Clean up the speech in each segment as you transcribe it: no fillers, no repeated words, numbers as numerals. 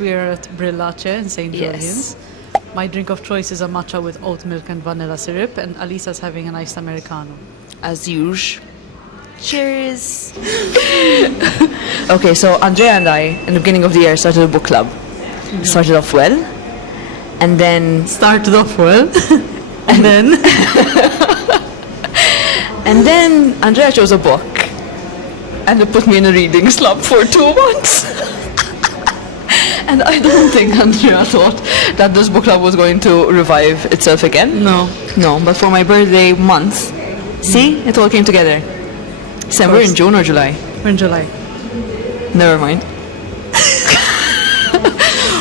We're at Brillace in St. Yes. Julian's. My drink of choice is a matcha with oat milk and vanilla syrup, and Alisa's having an iced Americano. As usual. Cheers. Okay, so Andrea and I, in the beginning of the year, started a book club. Started off well, and then... Started off well, and then... And then Andrea chose a book, and it put me in a reading slump for 2 months. And I don't think Andrea thought that this book club was going to revive itself again. No. No, but for my birthday month, see, it all came together. So we're in June or July? We're in July. Never mind.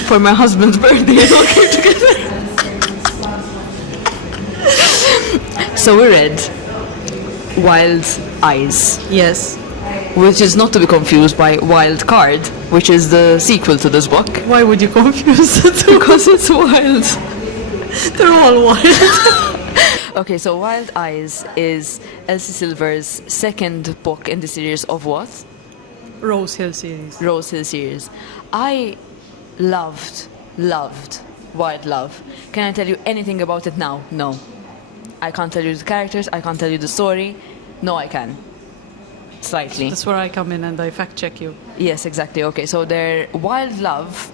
For my husband's birthday, it all came together. So we read Wild Eyes. Yes. Which is not to be confused by Wild Card, which is the sequel to this book. Why would you confuse the two? Because it's wild. They're all wild. Okay, so Wild Eyes is Elsie Silver's second book in the series of what? Rose Hill series. Rose Hill series. I loved Wild Love. Can I tell you anything about it now? No. I can't tell you the characters, I can't tell you the story. No, I can. Slightly. That's where I come in and I fact check you. Yes, exactly. Okay, so their Wild Love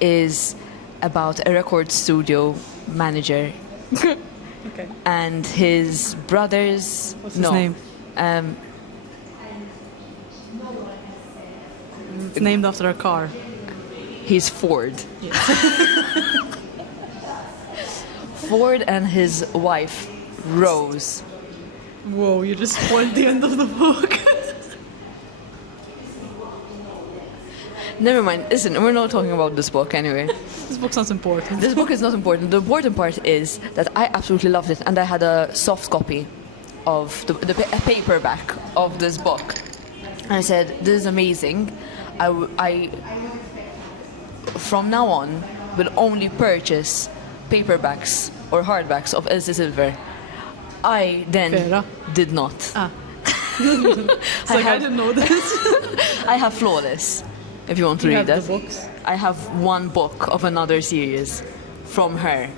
is about a record studio manager Okay. and his brothers. What's his name? It's named after a car. He's Ford. Ford and his wife, Rose. Whoa, you just spoiled the end of the book. Never mind. Listen, we're not talking about this book anyway. This book's not important. This book is not important. The important part is that I absolutely loved it, and I had a soft copy of a paperback of this book. And I said, "This is amazing. I from now on will only purchase paperbacks or hardbacks of Elsie Silver." I then Fair. did not. It's like, I didn't know this. I have Flawless. If you want to You read have that, the books. I have one book of another series from her.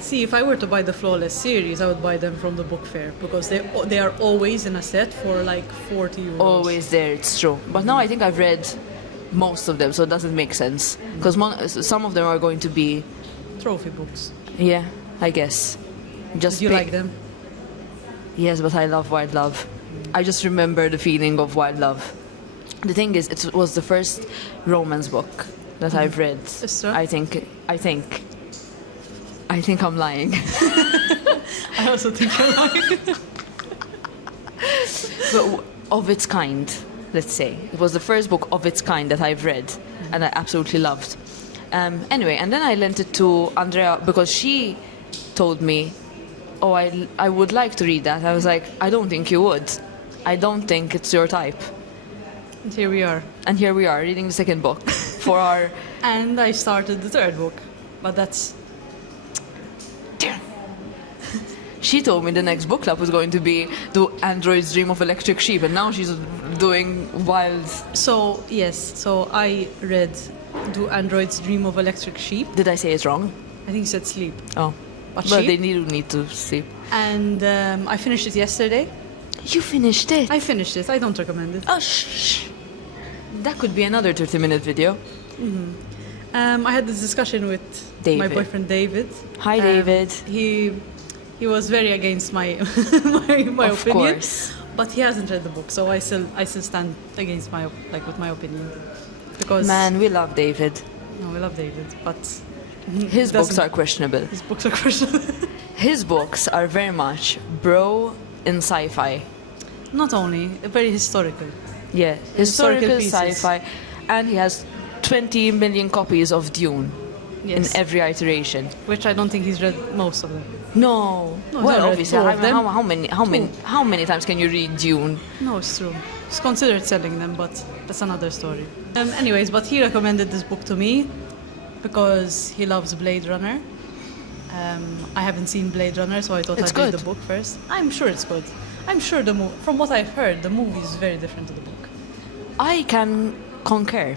See, if I were to buy the Flawless series, I would buy them from the book fair because they are always in a set for like 40 euros. Always there, it's true. But now I think I've read most of them, so it doesn't make sense. Because some of them are going to be... Trophy books. Yeah, I guess. Just Do you like them? Yes, but I love Wild Love. I just remember the feeling of Wild Love. The thing is, it was the first romance book that I've read. Is that? I think I'm lying. I also think you're lying. But of its kind, let's say. It was the first book of its kind that I've read, and I absolutely loved. Anyway, and then I lent it to Andrea because she told me, "Oh, I would like to read that." I was like, "I don't think you would. I don't think it's your type." And here we are. And here we are, reading the second book for our... And I started the third book, but that's... She told me the next book club was going to be Do Androids Dream of Electric Sheep, and now she's doing Wild... So, yes, so I read Do Androids Dream of Electric Sheep? Did I say it wrong? I think you said sleep. Oh. But But sheep? they need to sleep. And I finished it yesterday. You finished it? I finished it. I don't recommend it. Oh, shh. That could be another 30-minute video. I had this discussion with my David. boyfriend David. Hi, David. He was very against my my Of opinion. course. But he hasn't read the book, so I still stand against with my opinion. Because Man, we love David. no, we love David, but His books doesn't- are questionable. his books are questionable. His books are very much bro in sci-fi. Not only very historical. Yeah, Historical historical pieces. sci-fi. And he has 20 million copies of Dune Yes. in every iteration. Which I don't think he's read most of them. No. No, Well, I read obviously, two of them. how many times can you read Dune? No, it's true. He's considered selling them, but that's another story. Anyways, but he recommended this book to me because he loves Blade Runner. I haven't seen Blade Runner, so I thought It's I'd read good. the book first. I'm sure it's good. I'm sure from what I've heard, the movie is very different to the book. I can concur.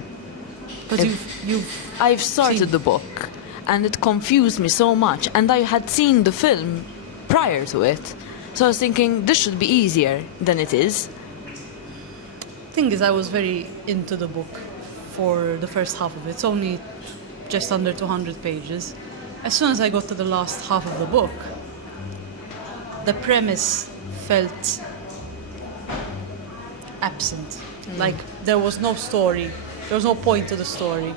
Because I've started the book, and it confused me so much, and I had seen the film prior to it, so I was thinking this should be easier than it is. Thing is, I was very into the book for the first half of it. It's only just under 200 pages. As soon as I got to the last half of the book, the premise felt absent. Like there was no story, there was no point to the story,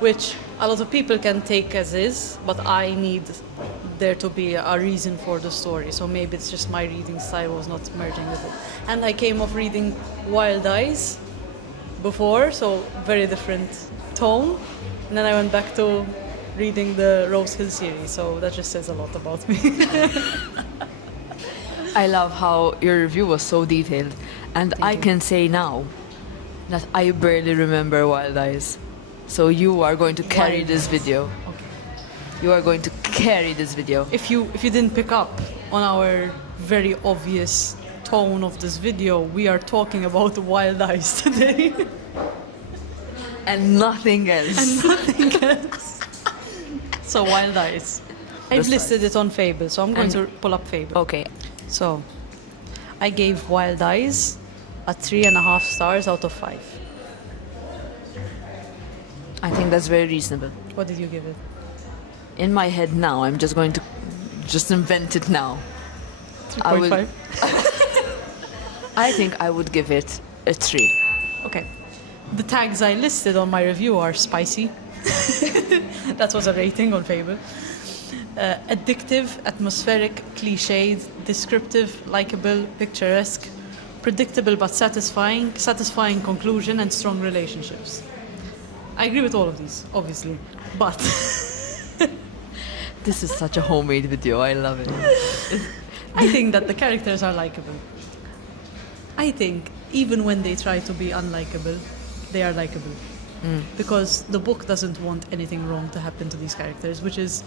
which a lot of people can take as is, but I need there to be a reason for the story. So maybe it's just my reading style was not merging with it. And I came off reading Wild Eyes before, so very different tone. And then I went back to reading the Rose Hill series, so that just says a lot about me. I love how your review was so detailed, and I can say now that I barely remember Wild Eyes. So you are going to carry Wild this Eyes. video. Okay. You are going to carry this video. If you didn't pick up on our very obvious tone of this video, we are talking about Wild Eyes today. And nothing else. And nothing else. So Wild Eyes. I've listed it on Fable, so I'm going to pull up Fable. Okay. So, I gave Wild Eyes a 3.5 stars out of 5. I think that's very reasonable. What did you give it? In my head now, I'm just going to just invent it now. I would- 3.5? I think I would give it a 3. Okay. The tags I listed on my review are spicy. That was a rating on Fable. Addictive, atmospheric, cliched, descriptive, likable, picturesque, predictable but satisfying conclusion, and strong relationships. I agree with all of these, obviously, but This is such a homemade video. I love it. I think that the characters are likable. I think even when they try to be unlikable, they are likable. Because the book doesn't want anything wrong to happen to these characters, which is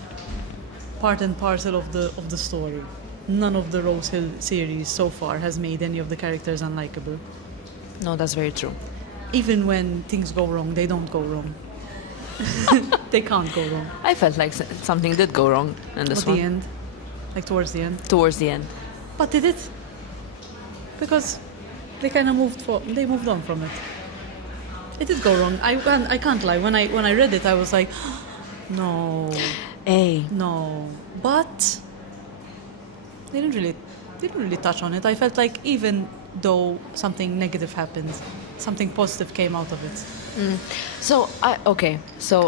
part and parcel of the story. None of the Rose Hill series so far has made any of the characters unlikable. No, that's very true. Even when things go wrong, they don't go wrong. They can't go wrong. I felt like something did go wrong in this At one. the end, like towards the end. Towards the end. But did it? Because they kind of moved on from it. It did go wrong. I can't lie. When I read it, I was like, no, Hey. no. But they didn't really touch on it. I felt like even though something negative happened, something positive came out of it. So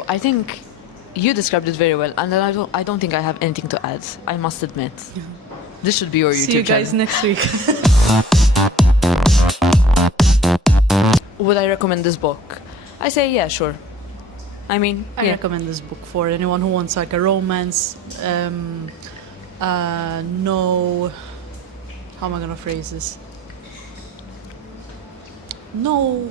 I think you described it very well, and then I don't think I have anything to add. I must admit. This should be your YouTube See you guys channel. next week. Would I recommend this book? I say yeah, sure. I mean, I yeah. recommend this book for anyone who wants like a romance. No, how am I gonna phrase this? No,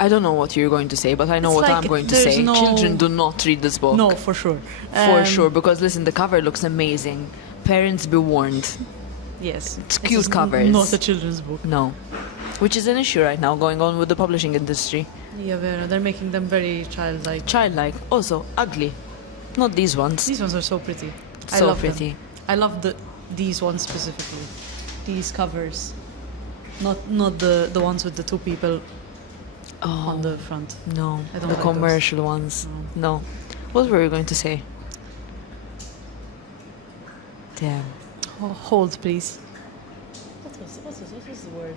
I don't know what you're going to say, but I know It's what like I'm going to there's say. no- Children do not read this book. no, for sure. For sure, because listen, the cover looks amazing. Parents be warned. Yes, It's this cute is covers. Not a children's book. No. Which is an issue right now going on with the publishing industry. Yeah, they're making them very childlike. Childlike. Also, ugly. Not these ones. These ones are so pretty. I So love them. pretty. I love these ones specifically. These covers, not the ones with the two people on the front. No, I don't the like those. commercial ones. No. What were you going to say? Damn. Oh, hold, please. What was the word?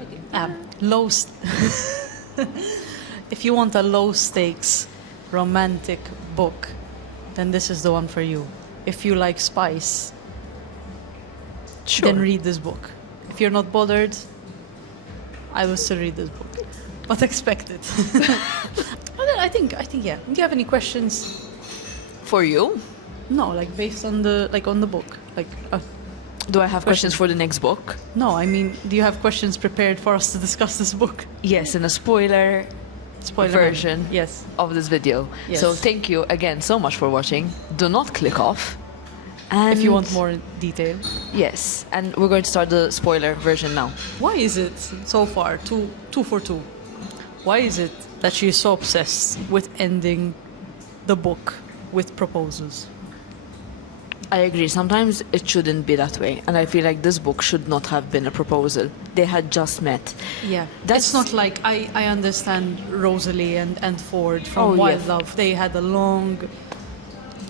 Okay. Low. If you want a low stakes romantic book, then this is the one for you. If you like spice, Sure. then read this book. If you're not bothered, I will still read this book, but expect it. I think yeah. Do you have any questions? For you? No, like based on the book. Like Do I have questions Questions. for the next book? no, I mean, do you have questions prepared for us to discuss this book? Yes, in a spoiler version Yes. of this video. Yes. So thank you again so much for watching. Do not click off. And If you want more detail. Yes, and we're going to start the spoiler version now. Why is it so far two for two? why is it that she is so obsessed with ending the book with proposals? I agree. Sometimes it shouldn't be that way, and I feel like this book should not have been a proposal. They had just met. Yeah, That's it's not like I understand Rosalie and Ford from Oh, Wild yeah. Love. They had a long.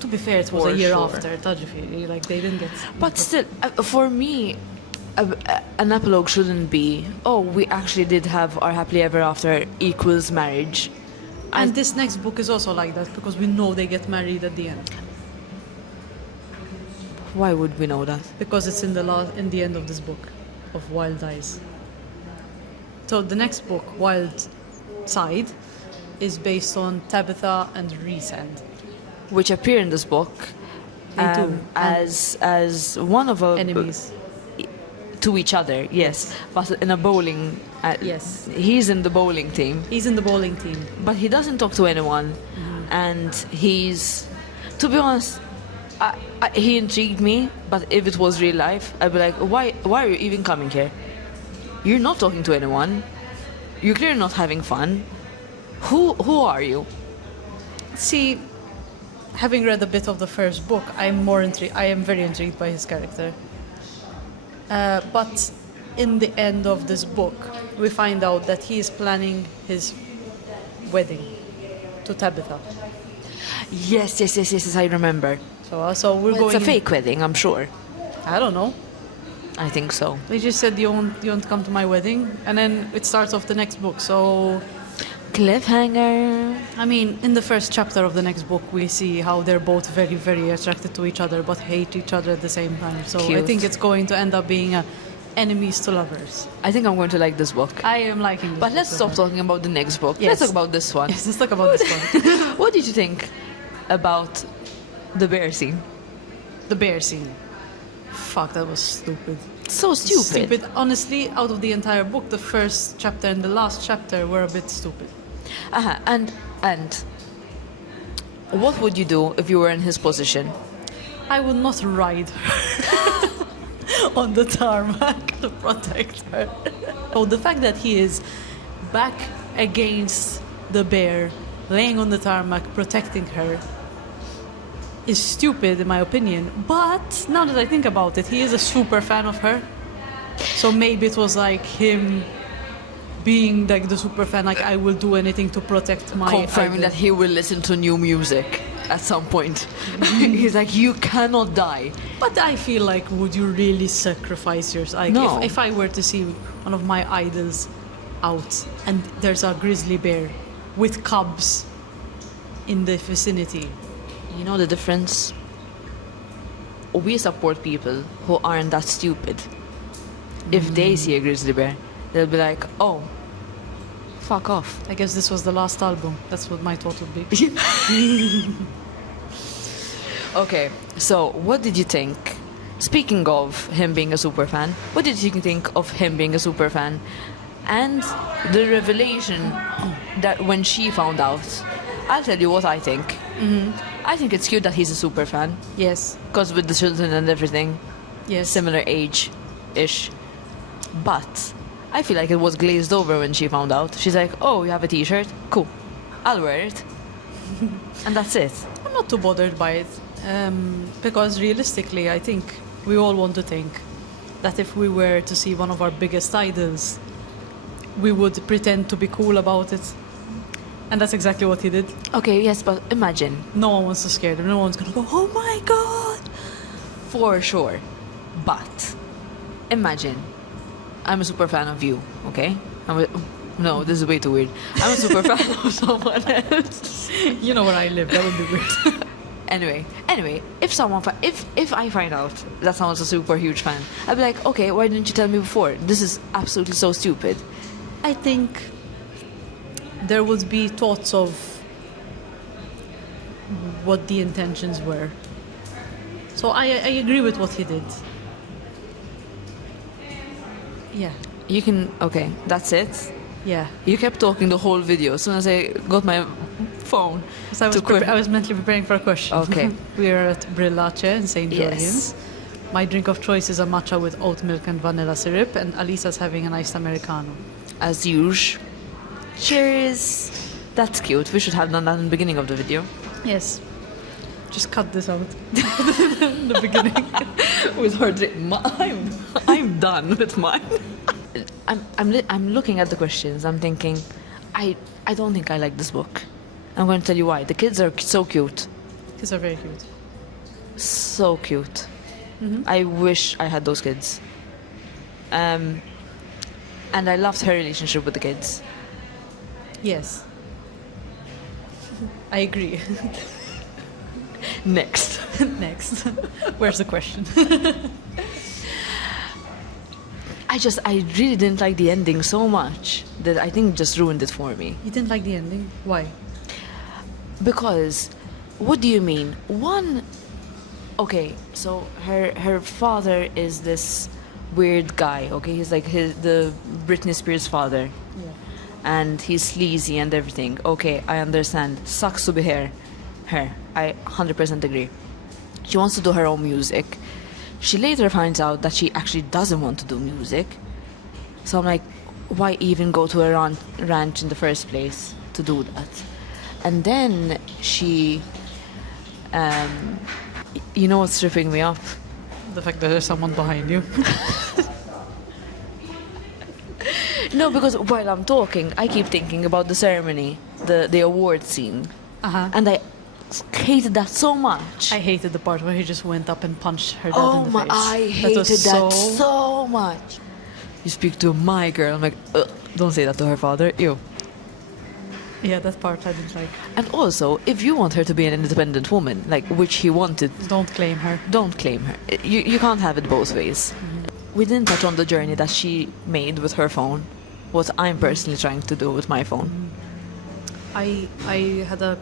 To be fair, it was For a year sure. after. Tajifiri, like they didn't get. But still, for me, an epilogue shouldn't be, oh, we actually did have our happily ever after equals marriage. And this next book is also like that because we know they get married at the end Why would we know that? because it's in the end of this book of Wild Eyes. So the next book, Wild Side, is based on Tabitha and Rhysand. Which appear in this book They do. as one of our Enemies. to each other, yes, but in a bowling. Yes. He's in the bowling team, He's in the bowling team. but he doesn't talk to anyone, and he's, to be honest, he intrigued me. But if it was real life, I'd be like, why are you even coming here? You're not talking to anyone. You're clearly not having fun. Who are you? See, having read a bit of the first book, I am very intrigued by his character. But in the end of this book, we find out that he is planning his wedding to Tabitha. Yes, I remember. So we're Well, going. it's a fake wedding, I'm sure. I don't know. I think so. They just said you won't come to my wedding, and then it starts off the next book. So, Cliffhanger. I mean, in the first chapter of the next book, we see how they're both very, very attracted to each other, but hate each other at the same time. So I Cute. think it's going to end up being enemies to lovers. I think I'm going to like this book. I am liking this But book let's so stop far. talking about the next book. Yes. Let's talk about this one. Yes, let's talk about this one. What did you think about the bear scene? The bear scene. Fuck, that was stupid. So stupid. Honestly, out of the entire book, the first chapter and the last chapter were a bit stupid. And what would you do if you were in his position? I would not ride her on the tarmac to protect her. So the fact that he is back against the bear, laying on the tarmac, protecting her, is stupid in my opinion. But now that I think about it, he is a super fan of her. So maybe it was like him being like the super fan, like I will do anything to protect my Confirming idol. that he will listen to new music at some point. He's like, you cannot die. But I feel like, would you really sacrifice yours? Like, No. if I were to see one of my idols out and there's a grizzly bear with cubs in the vicinity. You know the difference? We support people who aren't that stupid. If they see a grizzly bear, they'll be like, oh, fuck off. I guess this was the last album. That's what my thought would be. Okay, so what did you think? Speaking of him being a super fan, what did you think of him being a super fan? And the revelation that when she found out, I'll tell you what I think. I think it's cute that he's a super fan, Yes. because with the children and everything, Yes. similar age-ish. But I feel like it was glazed over when she found out. She's like, oh, you have a t-shirt? Cool. I'll wear it. And that's it. I'm not too bothered by it. Because realistically, I think we all want to think that if we were to see one of our biggest idols, we would pretend to be cool about it. And that's exactly what he did. Okay, yes, but imagine. No one wants to scare them. No one's gonna go, oh my god! For sure. But imagine, I'm a super fan of you, okay? No, this is way too weird. I'm a super fan of someone else. You know where I live, that would be weird. Anyway, if I find out that someone's a super huge fan, I'd be like, okay, why didn't you tell me before? This is absolutely so stupid. I think there would be thoughts of what the intentions were. So I agree with what he did. Yeah. You can, okay, that's it. Yeah. You kept talking the whole video as soon as I got my phone. Because I was mentally preparing for a question. Okay. We are at Brillace in St. Yes. Julian's. My drink of choice is a matcha with oat milk and vanilla syrup, and Alisa's having an iced Americano. As usual. Cheers. That's cute. We should have done that in the beginning of the video. Yes. Just cut this out in the beginning. With her I'm done with mine. I'm looking at the questions. I'm thinking, I don't think I like this book. I'm going to tell you why. The kids are so cute. Kids are very cute. So cute. I wish I had those kids. And I loved her relationship with the kids. Yes. I agree. Next. Next. Where's the question? I really didn't like the ending so much that I think it just ruined it for me. You didn't like the ending? Why? Because, what do you mean? Okay, so her father is this weird guy, okay? He's like the Britney Spears father. Yeah. And he's sleazy and everything. Okay, I understand. Sucks to be her. I 100% agree. She wants to do her own music. She later finds out that she actually doesn't want to do music. So I'm like, why even go to a ranch in the first place to do that? And then she, you know what's tripping me up? The fact that there's someone behind you. No, because while I'm talking, I keep thinking about the ceremony, the award scene. And I hated that so much. I hated the part where he just went up and punched her dad in the face. I hated that so much. You speak to my girl. I'm like, ugh, don't say that to her father. Ew. Yeah, that part I didn't like. And also, if you want her to be an independent woman, like which he wanted, Don't claim her. don't claim her. You can't have it both ways. We didn't touch on the journey that she made with her phone. What I'm personally trying to do with my phone. I had a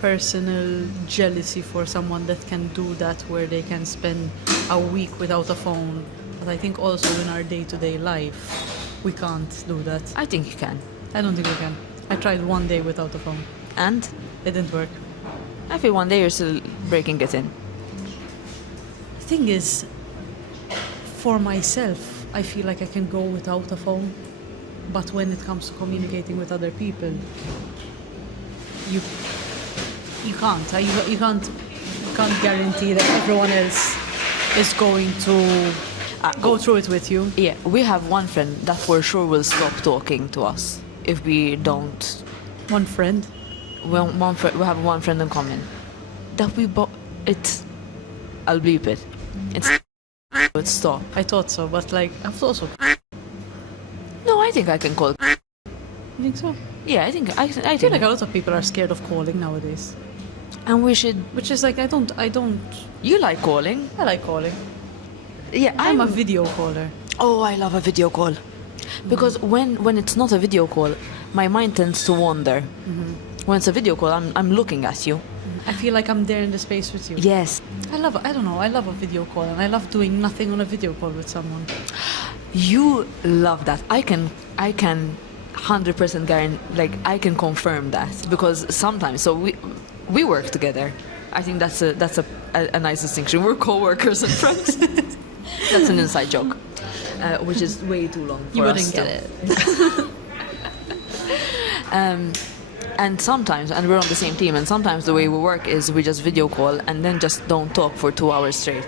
personal jealousy for someone that can do that, where they can spend a week without a phone. But I think also in our day-to-day life, we can't do that. I think you can. I don't think we can. I tried one day without a phone. And It didn't work. I feel one day you're still breaking it in. The thing is, for myself, I feel like I can go without a phone. But when it comes to communicating with other people, you can't. You can't guarantee that everyone else is going to go through it with you. Yeah, we have one friend that for sure will stop talking to us if we don't. One friend. We have one friend in common. That we I'll bleep it. It's stop. I thought so, but like I've also. No, I think I can call. You think so? Yeah, I think I feel like a lot of people are scared of calling nowadays. And we should. Which is like I don't. You like calling? I like calling. Yeah, I'm a video caller. Oh, I love a video call. Because when it's not a video call, my mind tends to wander. When it's a video call, I'm looking at you. I feel like I'm there in the space with you. Yes. I love a video call, and I love doing nothing on a video call with someone. You love that. I can 100% guarantee, like I can confirm that, because sometimes we work together. I think that's a nice distinction. We're co-workers and friends. That's an inside joke, which is way too long for You us wouldn't to- get it. And sometimes, and we're on the same team, and sometimes the way we work is we just video call and then just don't talk for 2 hours straight.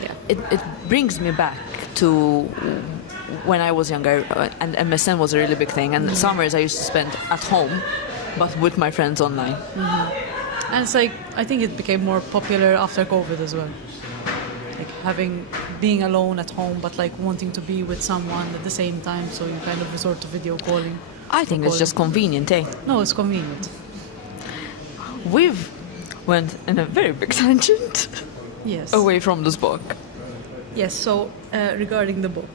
Yeah. It brings me back to when I was younger, and MSN was a really big thing, and summers I used to spend at home, but with my friends online. And it's like I think it became more popular after COVID as well. Like being alone at home, but like wanting to be with someone at the same time, so you kind of resort to video calling. I think it's just convenient, eh? No, it's convenient. We've went in a very big tangent Yes. away from this book. Yes. So regarding the book,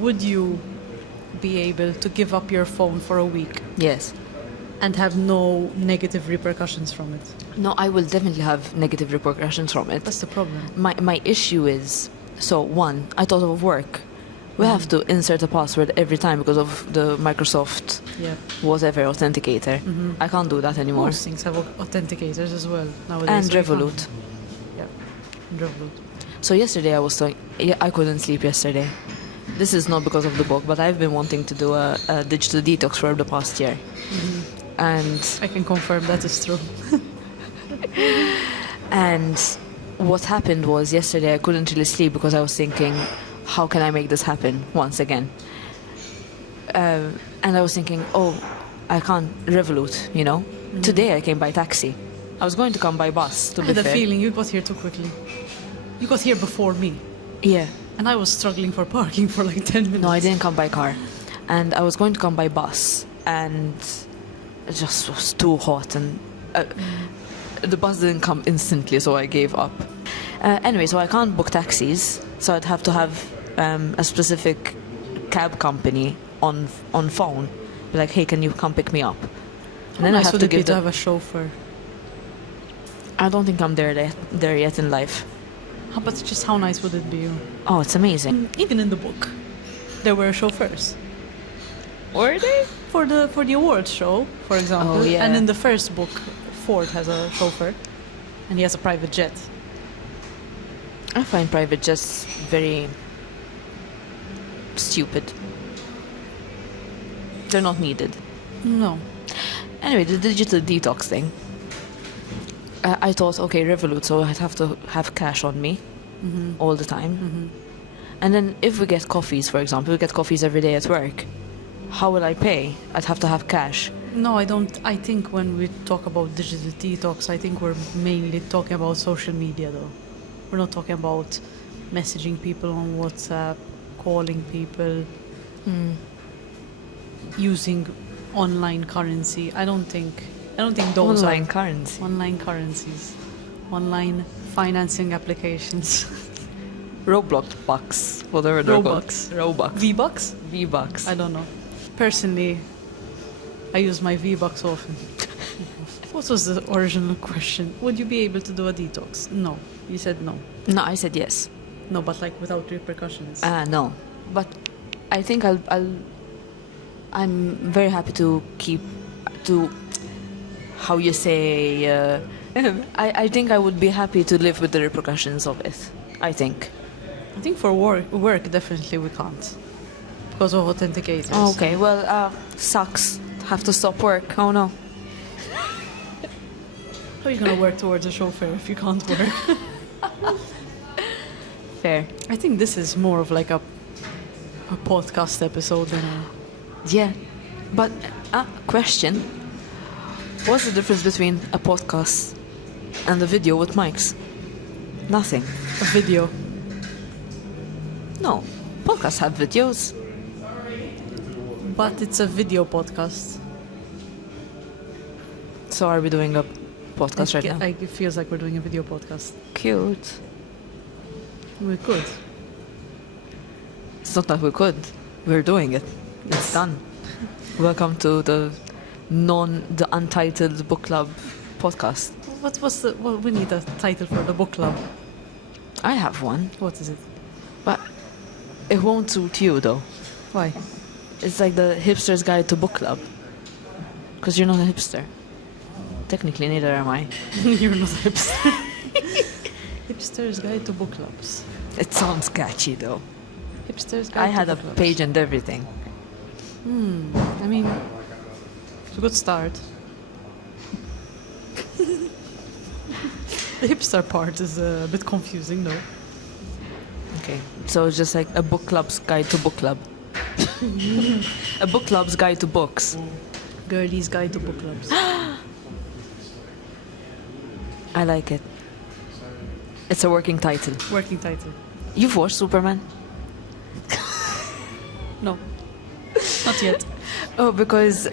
would you be able to give up your phone for a week Yes. and have no negative repercussions from it? No, I will definitely have negative repercussions from it. That's the problem. My issue is, so one, I thought of work. We have to insert a password every time because of the Microsoft Yeah. whatever authenticator. I can't do that anymore. Most things have authenticators as well nowadays. And so you can't- Revolut. Yeah. And Revolut. So yesterday I was I couldn't sleep yesterday this is not because of the book, but I've been wanting to do a digital detox for the past year. And I can confirm that is true. And what happened was yesterday I couldn't really sleep because I was thinking, how can I make this happen once again? And I was thinking, oh, I can't Revolut, you know? Today I came by taxi. I was going to come by bus, to I be had a fair. feeling you got here too quickly. You got here before me. Yeah. And I was struggling for parking for like 10 minutes. No, I didn't come by car. And I was going to come by bus. And it just was too hot. And the bus didn't come instantly, so I gave up. Anyway, so I can't book taxis. So I'd have to have a specific cab company on phone. Be like, hey, can you come pick me up? And then I nice have would to it be give to have a chauffeur? I don't think I'm there yet in life. But just how nice would it be? Oh, it's amazing. Even in the book, there were chauffeurs. Were they? For the awards show, for example. Oh, yeah. And in the first book, Ford has a chauffeur, and he has a private jet. I find private jets very stupid. They're not needed. No. Anyway, the digital detox thing. I thought, okay, Revolut, so I'd have to have cash on me all the time. And then if we get coffees, for example, we get coffees every day at work. How will I pay? I'd have to have cash. No, I don't. I think when we talk about digital detox, I think we're mainly talking about social media, though. We're not talking about messaging people on WhatsApp, calling people, using online currency. I don't think those Online are currency. online currencies, online financing applications. Roblox bucks, whatever they're called. Robux. V-Bucks? V-Bucks. I don't know. Personally, I use my V-Bucks often. What was the original question? Would you be able to do a detox? No. You said no. No, I said yes. No, but like without repercussions. No. But I think I'm very happy to keep to how you say I think I would be happy to live with the repercussions of it. I think. I think for work definitely we can't. Because of authenticators. Oh, okay, well, sucks. Have to stop work. Oh no. How are you going to work towards a chauffeur if you can't work? Fair. I think this is more of like a podcast episode than a... Yeah. But, question. What's the difference between a podcast and a video with mics? Nothing. A video. No. Podcasts have videos. But it's a video podcast. So are we doing a podcast right now? It feels like we're doing a video podcast. Cute. We could. It's not that we could. We're doing it. It's done. Welcome to the untitled book club podcast. Well, we need a title for the book club. I have one, What is it? but it won't suit you though. Why? It's like the hipster's guide to book club. Because you're not a hipster. Technically, neither am I. You're not a hipster. Hipster's Guide to Book Clubs. It sounds catchy though. Hipster's Guide I to had a Book Clubs. page and everything. I mean, it's a good start. The hipster part is a bit confusing though. Okay, so it's just like a book club's guide to book club. A book club's guide to books. Girlie's Guide to Book Clubs. I like it. It's a working title. Working title. You've watched Superman? No. Not yet. Oh, because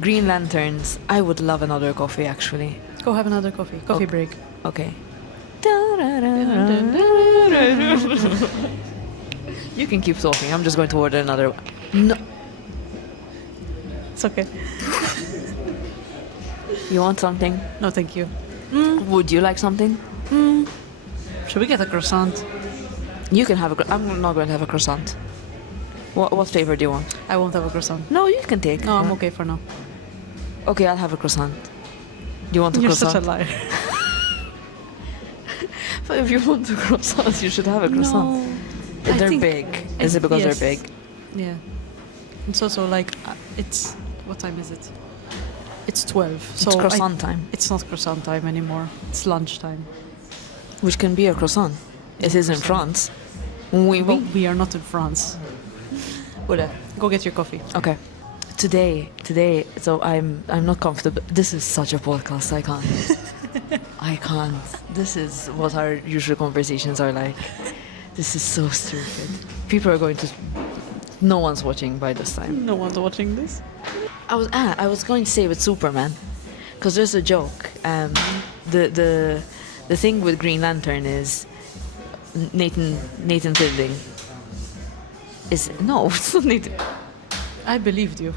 Green Lanterns. I would love another coffee actually. Go have another coffee. Coffee Okay. break. Okay. You can keep talking. I'm just going to order another one. No. It's okay. You want something? No, thank you. Would you like something? Should we get a croissant? You can have a. I'm not going to have a croissant. What flavor do you want? I won't have a croissant. No, you can take. No, I'm okay for now. Okay, I'll have a croissant. Do you want a You're croissant? such a liar. But if you want a croissant, you should have a croissant. No. I They're think- big. Is it because Yes. they're big? Yeah. It's also like, it's, what time is it? It's 12. So It's croissant time, it's not croissant time anymore. It's lunchtime. which can be a croissant. It is in France. Oui, But oui. we are not in France. Whatever. Go get your coffee. Okay. Today, so I'm not comfortable. This is such a podcast. I can't. I can't. This is what our usual conversations are like. This is so stupid. People are going to. No one's watching by this time. No one's watching this. I was going to say with Superman, because there's a joke. The thing with Green Lantern is Nathan Fillion. No, it's not Nathan. I believed you.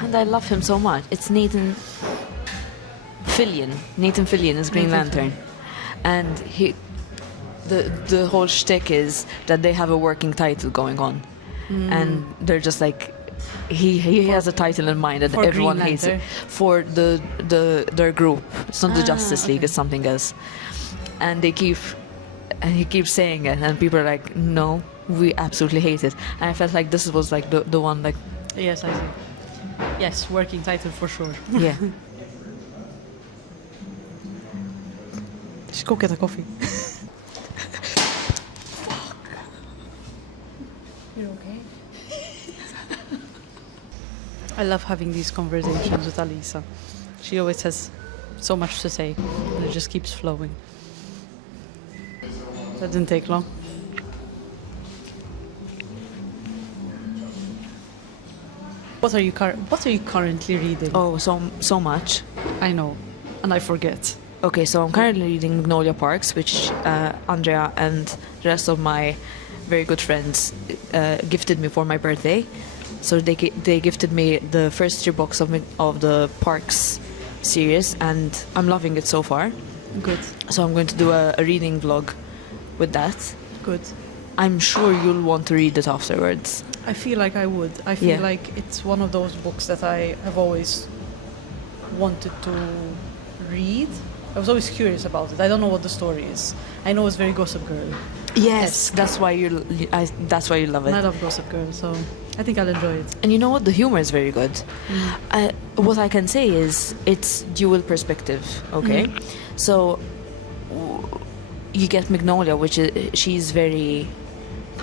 And I love him so much. It's Nathan Fillion. Nathan Fillion is Green Nathan Lantern, and the whole shtick is that they have a working title going on, and they're just like he has a title in mind and for everyone Green hates it Lantern. for their group. It's not the Justice League. Okay. It's something else, and he keeps saying it, and people are like, no, we absolutely hate it. And I felt like this was like the one, like, Yes, I see. Yes, working title for sure. yeah. Just go get a coffee. You're okay? I love having these conversations with Alisa. She always has so much to say, and it just keeps flowing. That didn't take long. What are you currently reading? Oh, so much. I know, and I forget. Okay, so I'm currently reading Magnolia Parks, which Andrea and the rest of my very good friends gifted me for my birthday. So they gifted me the first 3 books of the Parks series, and I'm loving it so far. Good, So I'm going to do a reading vlog with that. good. I'm sure you'll want to read it afterwards. I feel like I would. I feel Yeah. like it's one of those books that I have always wanted to read. I was always curious about it. I don't know what the story is. I know it's very Gossip Girl. Yes, that's why you love And I it. love Gossip Girl, so I think I'll enjoy it. And you know what? The humor is very good. What I can say is it's dual perspective. Okay, so you get Magnolia, which is she's very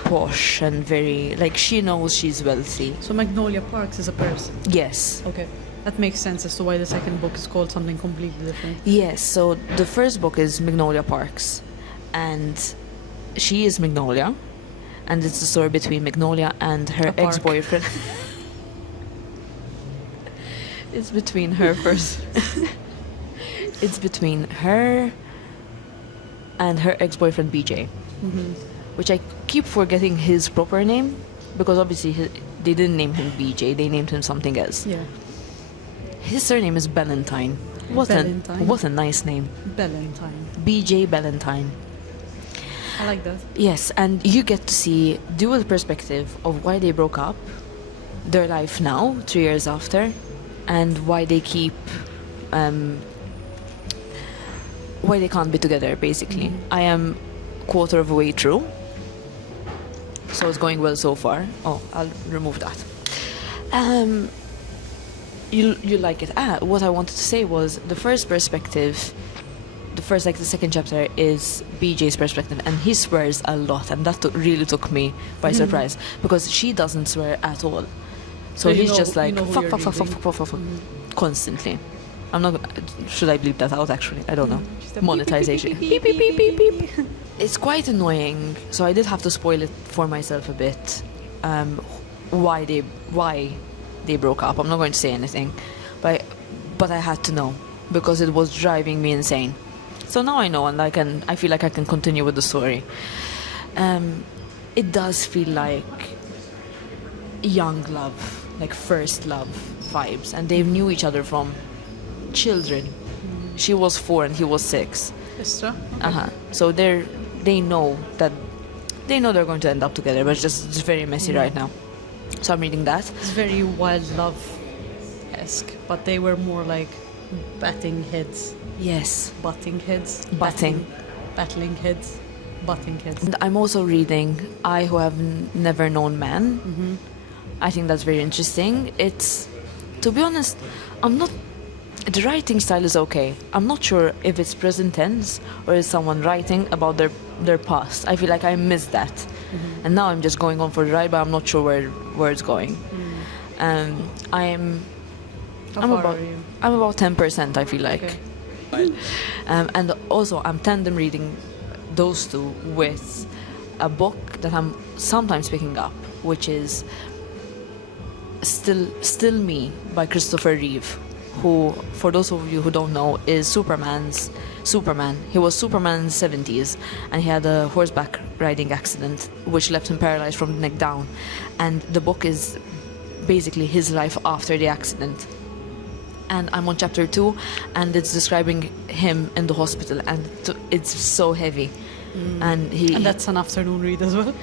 posh and very like she knows she's wealthy. So Magnolia Parks is a person. Yes. Okay. That makes sense as to why the second book is called something completely different. Yes, so the first book is Magnolia Parks, and she is Magnolia, and it's the story between Magnolia and her A park. ex-boyfriend. It's between her first. It's between her and her ex-boyfriend BJ, which I keep forgetting his proper name because obviously they didn't name him BJ, they named him something else. Yeah. His surname is Ballantyne. Ballantyne. What a nice name. Valentine. BJ Ballantyne. I like that. Yes, and you get to see dual perspective of why they broke up, their life now, 3 years after, and why they keep, why they can't be together, basically. I am quarter of the way through, so it's going well so far. Oh, I'll remove that. You like it. What I wanted to say was the first perspective, the second chapter is BJ's perspective, and he swears a lot, and that really took me by surprise because she doesn't swear at all. So So you he's know- just like you know who fuck, you're fuck, fuck, fuck, reading. fuck, fuck, fuck, constantly. I'm not. Should I bleep that out? Actually, I don't know. Just a Monetization. beep, beep, beep, beep, beep, beep. It's quite annoying, so I did have to spoil it for myself a bit. Why they broke up. I'm not going to say anything, but I had to know because it was driving me insane. So now I know, and I feel like I can continue with the story. It does feel like young love, like first love vibes, and they knew each other from children. She was 4 and he was 6. Extra. So they know they're going to end up together, but it's very messy right now. So I'm reading that. It's very Wild Love-esque, but they were more like Butting heads. butting heads. Butting. Battling heads. butting heads. And I'm also reading I Who Have Never Known Man. Mm-hmm. I think that's very interesting. It's, to be honest, I'm not. The writing style is okay. I'm not sure if it's present tense or is someone writing about their past. I feel like I missed that, and now I'm just going on for the ride, but I'm not sure where it's going. I'm How I'm far about are you? I'm about 10%. I feel like, Okay. and also I'm tandem reading those two with a book that I'm sometimes picking up, which is Still Me by Christopher Reeve, who, for those of you who don't know, is Superman. He was Superman in the 70s, and he had a horseback riding accident which left him paralyzed from the neck down. And the book is basically his life after the accident. And I'm on chapter 2, and it's describing him in the hospital, and it's so heavy. And that's an afternoon read as well.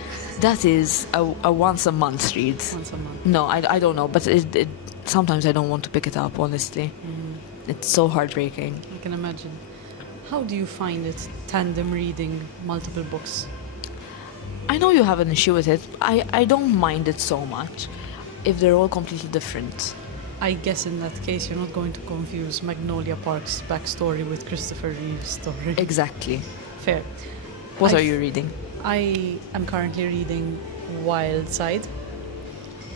that is a once a month read. Once a month. No, I don't know, but it sometimes I don't want to pick it up, honestly. It's so heartbreaking. I can imagine. How do you find it, tandem reading multiple books? I know you have an issue with it. I don't mind it so much if they're all completely different. I guess in that case you're not going to confuse Magnolia Park's backstory with Christopher Reeve's story. Exactly. Fair. What I are you reading? I am currently reading Wild Side.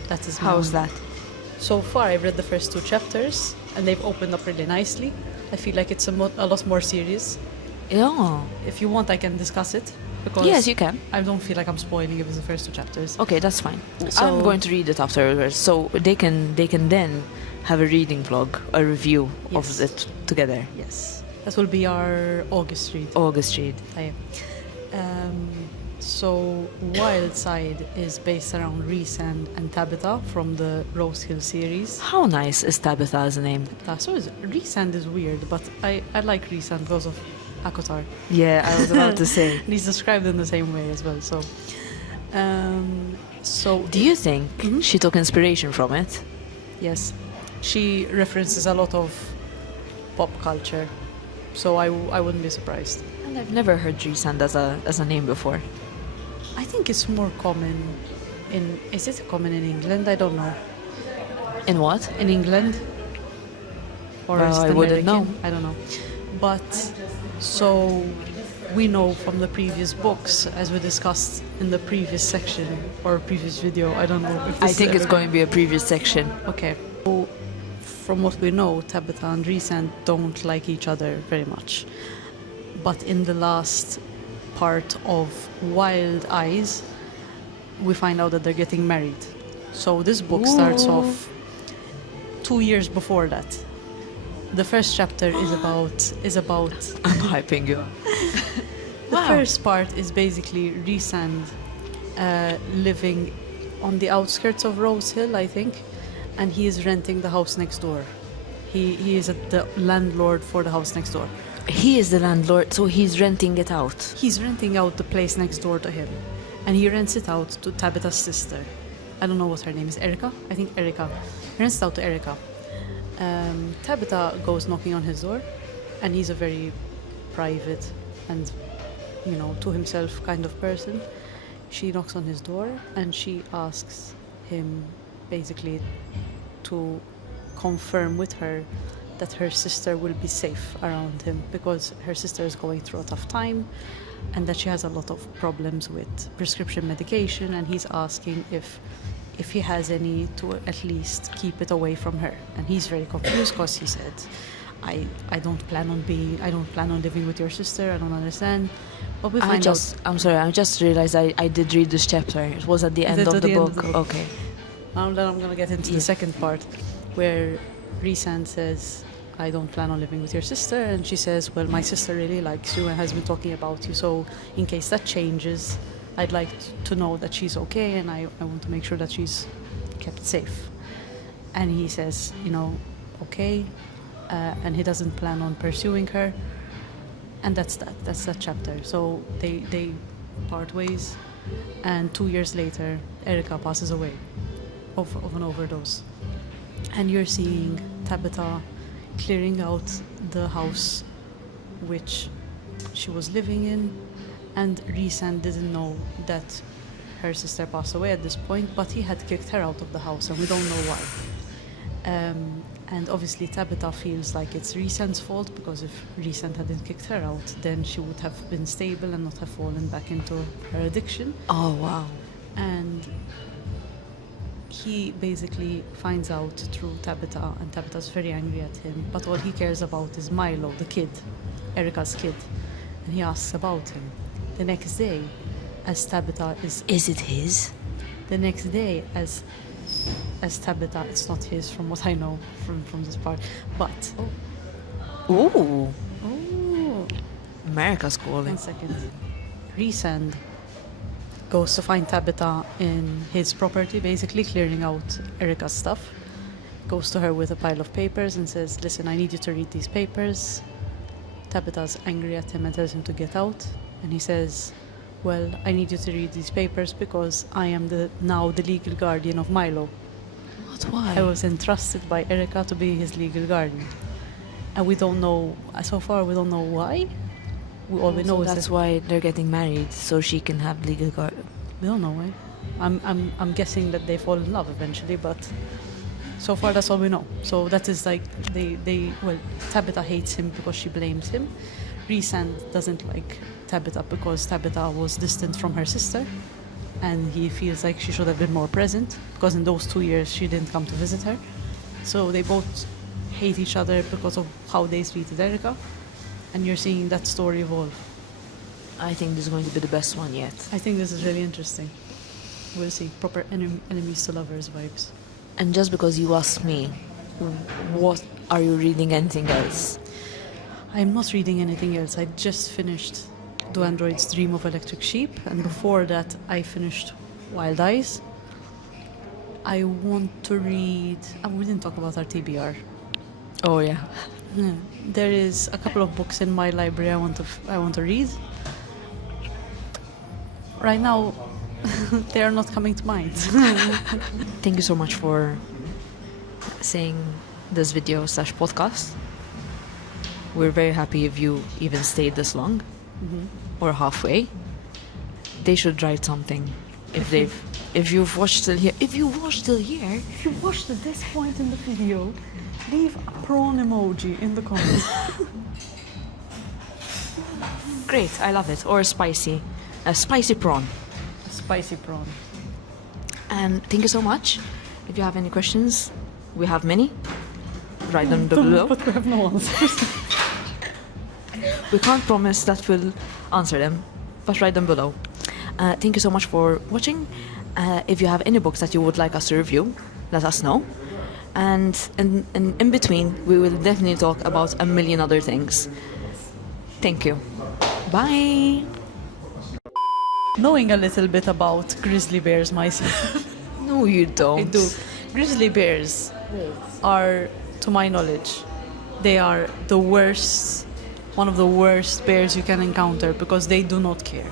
That is How's that? So far I've read the first 2 chapters and they've opened up really nicely. I feel like it's a lot more serious. Yeah. If you want I can discuss it. Because Yes, you can. I don't feel like I'm spoiling if it's the first 2 chapters. Okay, that's fine. So- I'm going to read it afterwards, so they can then have a reading vlog, a review Yes. of it together. Yes. That will be our August read. August read. Aye. So Wild Side is based around Rhysand and Tabitha from the Rose Hill series. How nice is Tabitha as a name? So Rhysand is weird, but I like Rhysand because of Akotar. Yeah, I was about to say. And he's described in the same way as well. So Do you think she took inspiration from it? yes, she references a lot of pop culture, so I wouldn't be surprised. And I've never heard Rhysand as a name before. I think it's more common is it common in England? I don't know. In what? In England? Or Well, is it I wouldn't American? know. I don't know. But so we know from the previous books, as we discussed in the previous section or previous video, I don't know if I this think is it's ever going to be a previous section. Okay. So from what we know, Tabitha and Rhysand don't like each other very much. But in the last part of Wild Eyes, we find out that they're getting married. So this book starts Ooh. off 2 years before that. The first chapter is about I'm hyping you. the Wow. first part is basically Rhysand living on the outskirts of Rose Hill, I think, and he is renting the house next door. He is the landlord for the house next door. He is the landlord, so he's renting it out. He's renting out the place next door to him, and he rents it out to Tabitha's sister. I don't know what her name is. Erica? I think Erica. He rents it out to Erica. Tabitha goes knocking on his door, and he's a very private and, to himself kind of person. She knocks on his door, and she asks him basically to confirm with her that her sister will be safe around him, because her sister is going through a tough time and that she has a lot of problems with prescription medication, and he's asking if he has any to at least keep it away from her. And he's very confused because he said, I don't plan on living with your sister, I don't understand. But we find out I'm sorry, I just realized I did read this chapter. It was at the end It's of at the the end book. of the book. Okay. now that I'm gonna get into the second part, where Rhysand says, I don't plan on living with your sister, and she says, well, my sister really likes you and has been talking about you, so in case that changes, I'd like to know that she's okay, and I want to make sure that she's kept safe. And he says, okay, and he doesn't plan on pursuing her, and that's that chapter. So they part ways, and 2 years later Erica passes away of an overdose, and you're seeing Tabitha clearing out the house which she was living in, And Rhysand didn't know that her sister passed away at this point, but he had kicked her out of the house, and we don't know why. And obviously Tabitha feels like it's Rhysand's fault, because if Rhysand hadn't kicked her out, then she would have been stable and not have fallen back into her addiction. Oh, wow. And he basically finds out through Tabitha, and Tabitha's very angry at him, but all he cares about is Milo, the kid, Erica's kid, and he asks about him. The next day, as Tabitha is... Is it his? The next day, as Tabitha, it's not his from what I know from this part, but... Ooh. Oh, America's calling. 1 second. Rhysand goes to find Tabitha in his property, basically clearing out Erica's stuff. Goes to her with a pile of papers and says, listen, I need you to read these papers. Tabitha's angry at him and tells him to get out. And he says, well, I need you to read these papers because I am now the legal guardian of Milo. What? Why? I was entrusted by Erica to be his legal guardian. And we don't know, so far we don't know why. All we know is that's that why they're getting married, so she can have legal guard. we don't know why. I'm guessing that they fall in love eventually, but so far that's all we know. So that is like well, Tabitha hates him because she blames him. Rhysand doesn't like Tabitha because Tabitha was distant from her sister, and he feels like she should have been more present because in those 2 years she didn't come to visit her. So they both hate each other because of how they treated Erica, and you're seeing that story evolve. I think this is going to be the best one yet. I think this is really interesting. We'll see. Proper enemies to lovers vibes. And just because you asked me, what are you reading anything else? I'm not reading anything else. I just finished Do Androids Dream of Electric Sheep, and before that I finished Wild Eyes. I want to read... we didn't talk about our TBR. Oh yeah. Yeah. There is a couple of books in my library I want to read. Right now, they are not coming to mind. Thank you so much for seeing this video / podcast. We're very happy if you even stayed this long or halfway. They should write something if you've watched till here. If you watched till here, If you watched at this point in the video, leave a prawn emoji in the comments. great, I love it. Or a spicy prawn. A spicy prawn. And thank you so much. If you have any questions, we have many. Write them below. But we have no answers. We can't promise that we'll answer them, but write them below. Thank you so much for watching. If you have any books that you would like us to review, let us know. And in between, we will definitely talk about a million other things. Thank you. Bye. Knowing a little bit about grizzly bears myself. No, you don't. I do. Grizzly bears are, to my knowledge, they are the worst, one of the worst bears you can encounter because they do not care.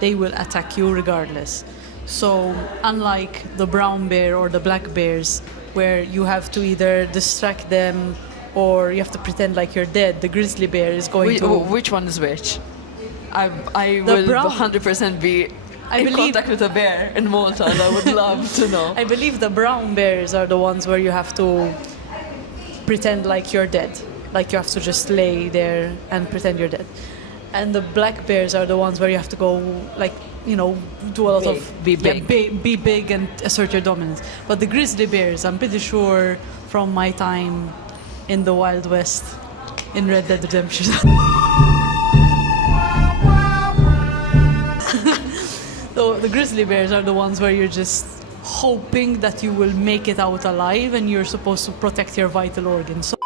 They will attack you regardless. So unlike the brown bear or the black bears, where you have to either distract them or you have to pretend like you're dead, the grizzly bear is going to... Which one is which? I will 100% be in contact with a bear in Malta, and I would love to know. I believe the brown bears are the ones where you have to pretend like you're dead. Like you have to just lay there and pretend you're dead. And the black bears are the ones where you have to go, like, you know, do a lot of... Be big. Yeah, be big and assert your dominance. But the grizzly bears, I'm pretty sure from my time in the Wild West, in Red Dead Redemption. So the grizzly bears are the ones where you're just hoping that you will make it out alive and you're supposed to protect your vital organs. So